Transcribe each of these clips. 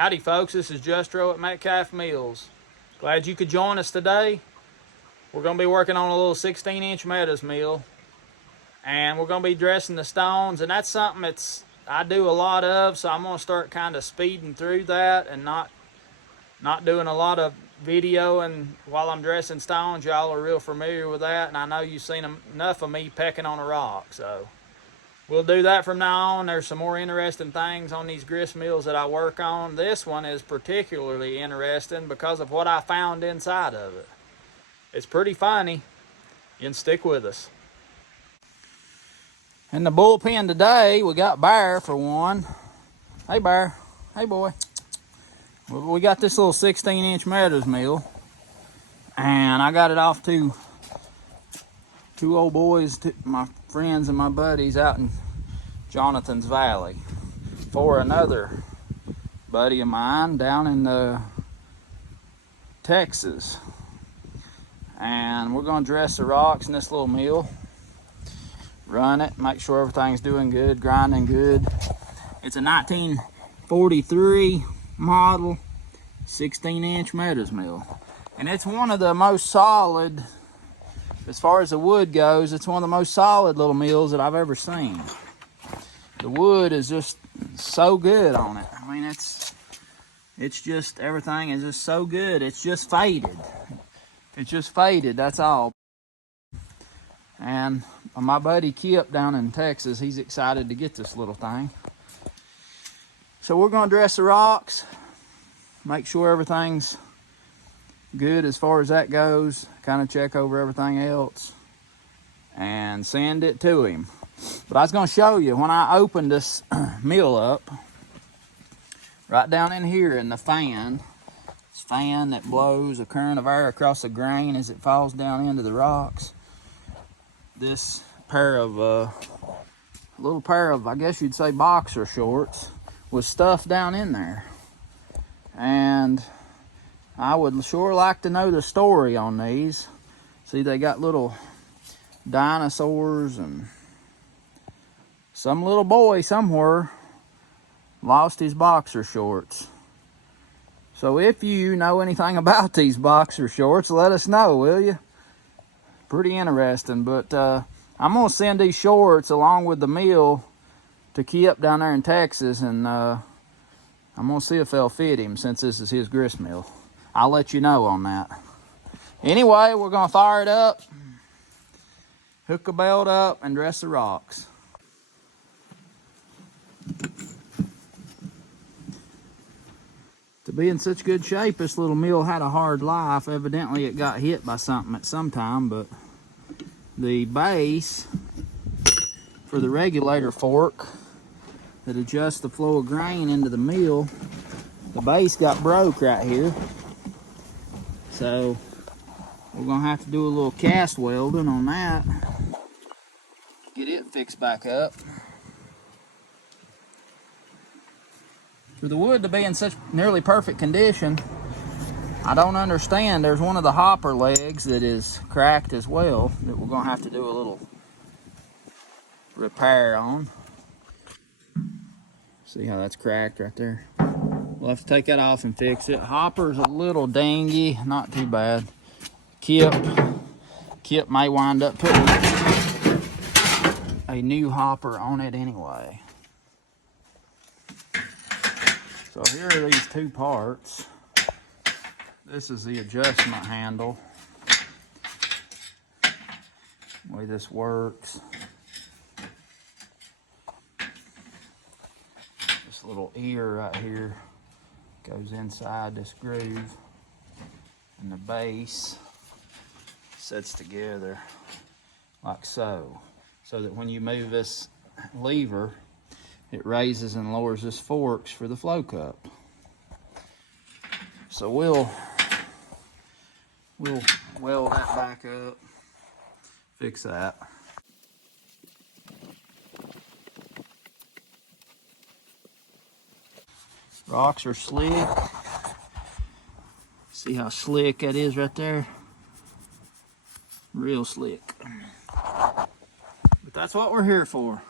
Howdy folks, this is Justro at Metcalf Mills. Glad you could join us today. We're going to be working on a little 16-inch Meadows Mill, and we're going to be dressing the stones, and that's something I do a lot of, so I'm going to start kind of speeding through that and not doing a lot of videoing while I'm dressing stones. Y'all are real familiar with that, and I know you've seen enough of me pecking on a rock, so we'll do that from now on. There's some more interesting things on these grist mills that I work on. This one is particularly interesting because of what I found inside of it. It's pretty funny. You can stick with us. In the bullpen today, we got Bear for one. Hey Bear, hey boy. We got this little 16-inch Meadows Mill, and I got it off to two old boys, my friends and my buddies out in Jonathan's Valley, for another buddy of mine down in Texas. And we're going to dress the rocks in this little mill, run it, make sure everything's doing good, grinding good. It's a 1943 model 16-inch Meadows Mill, and it's one of the most solid, as far as the wood goes, it's one of the most solid little mills that I've ever seen. The wood is just so good on it. I mean, it's just, everything is just so good. It's just faded. It's just faded, that's all. And my buddy Kip down in Texas, he's excited to get this little thing. So we're gonna dress the rocks, make sure everything's good as far as that goes, kind of check over everything else, and send it to him. But I was going to show you, when I opened this mill up, right down in here in the fan, this fan that blows a current of air across the grain as it falls down into the rocks, this little pair of, I guess you'd say, boxer shorts was stuffed down in there. And I would sure like to know the story on these. See, they got little dinosaurs, and some little boy somewhere lost his boxer shorts. So if you know anything about these boxer shorts, let us know, will you? Pretty interesting. But I'm going to send these shorts along with the mill to Kip down there in Texas, and I'm going to see if they'll fit him, since this is his grist mill. I'll let you know on that. Anyway, we're going to fire it up, hook a belt up, and dress the rocks. To be in such good shape, this little mill had a hard life. Evidently it got hit by something at some time, but the base for the regulator fork that adjusts the flow of grain into the mill, the base got broke right here. So we're gonna have to do a little cast welding on that, get it fixed back up. For the wood to be in such nearly perfect condition, I don't understand. There's one of the hopper legs that is cracked as well that we're gonna have to do a little repair on. See how that's cracked right there? We'll have to take that off and fix it. Hopper's a little dingy, not too bad. Kip may wind up putting a new hopper on it anyway. So here are these two parts. This is the adjustment handle. The way this works. This little ear right here goes inside this groove, and the base sets together like so, so that when you move this lever, it raises and lowers this forks for the flow cup. So we'll weld that back up, fix that. Rocks are slick. See how slick that is right there? Real slick. But that's what we're here for.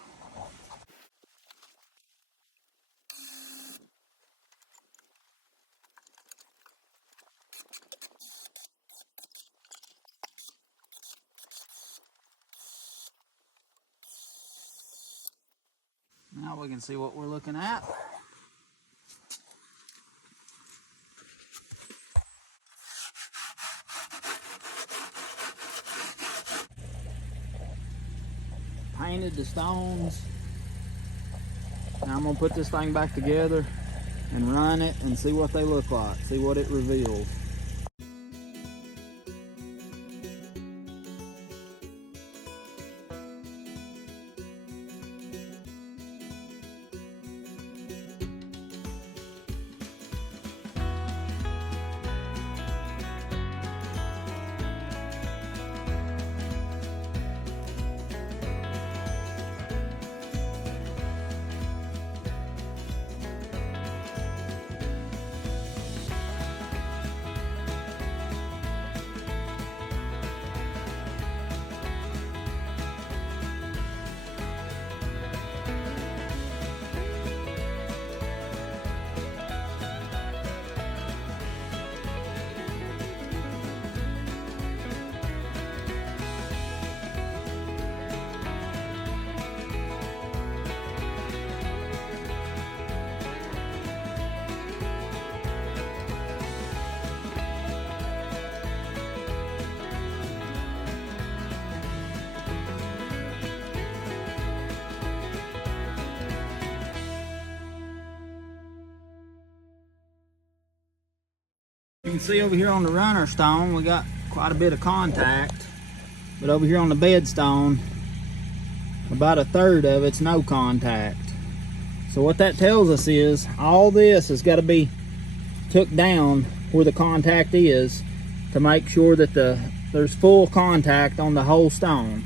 Now we can see what we're looking at. Painted the stones. Now I'm gonna put this thing back together and run it and see what they look like, see what it reveals. You can see over here on the runner stone, we got quite a bit of contact, but over here on the bed stone, about a third of it's no contact. So what that tells us is all this has got to be took down where the contact is to make sure that there's full contact on the whole stone.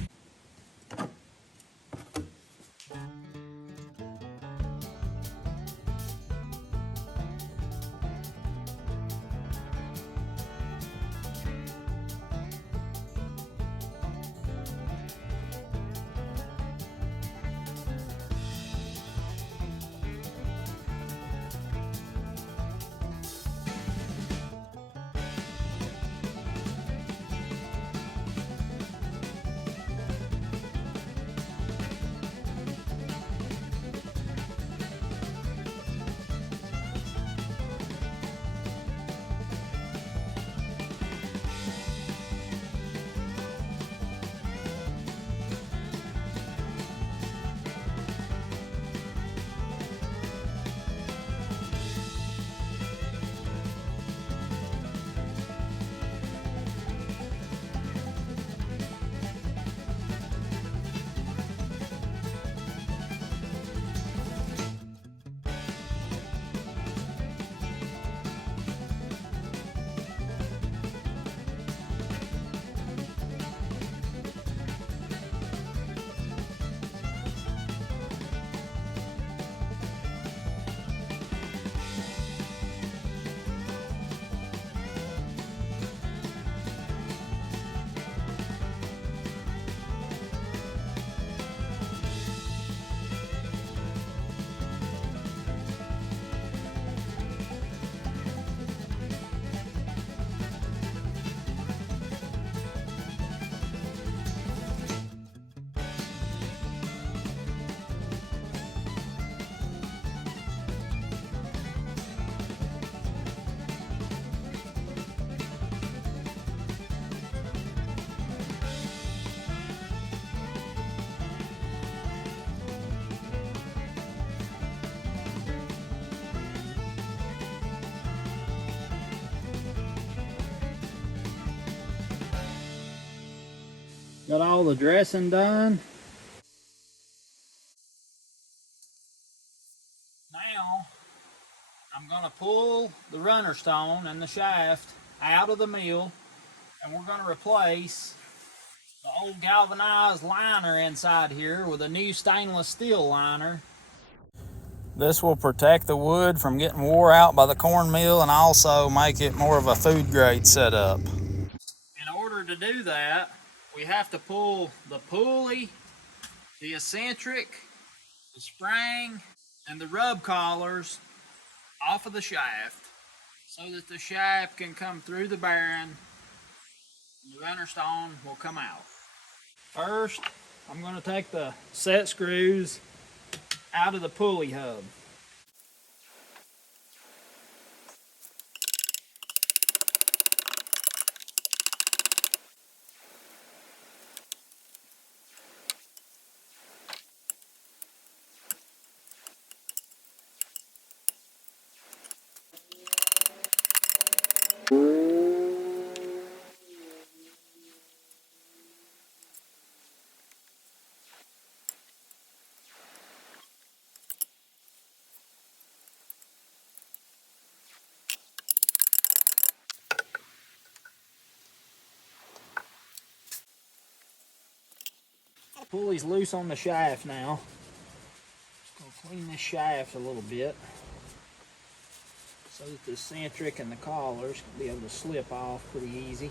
Got all the dressing done. Now I'm going to pull the runner stone and the shaft out of the mill, and we're going to replace the old galvanized liner inside here with a new stainless steel liner. This will protect the wood from getting wore out by the corn mill and also make it more of a food grade setup. In order to do that, we have to pull the pulley, the eccentric, the spring, and the rub collars off of the shaft so that the shaft can come through the bearing and the runner stone will come out. First, I'm going to take the set screws out of the pulley hub. Pulley's loose on the shaft now. Just gonna clean this shaft a little bit so that the centric and the collars can be able to slip off pretty easy.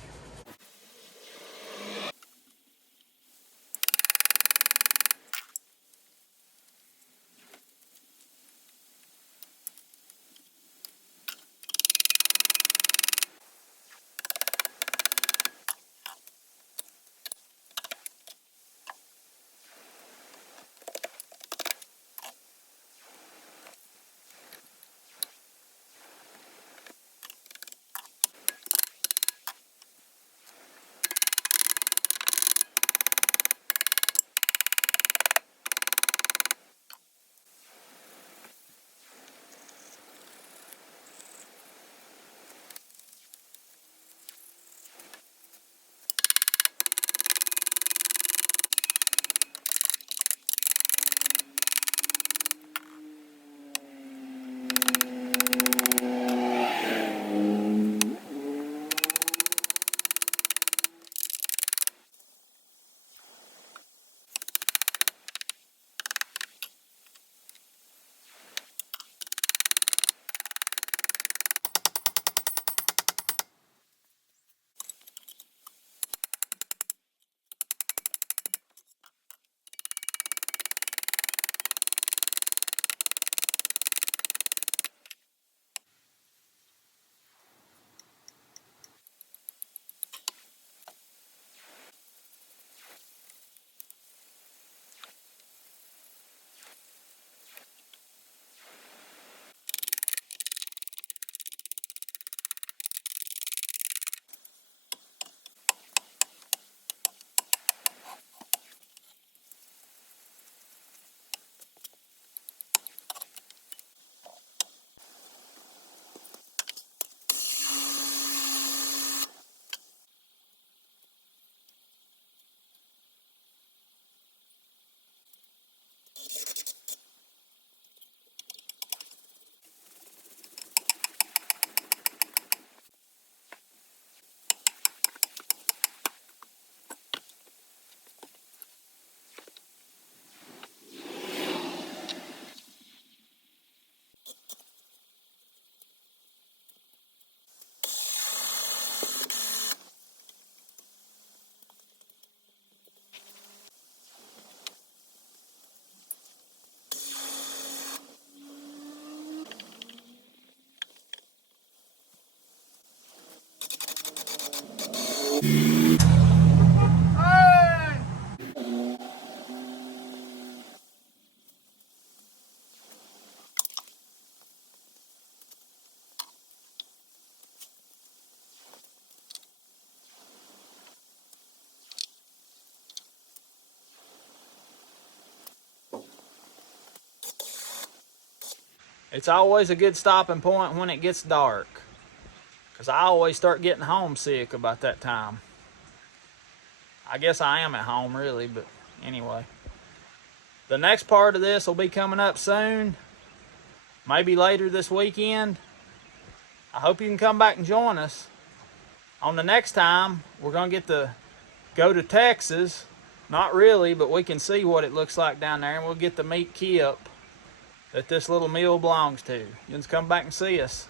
It's always a good stopping point when it gets dark, because I always start getting homesick about that time. I guess I am at home really, but anyway. The next part of this will be coming up soon, maybe later this weekend. I hope you can come back and join us. On the next time, we're going to get to go to Texas. Not really, but we can see what it looks like down there, and we'll get to meet Kip that this little mill belongs to. You can come back and see us.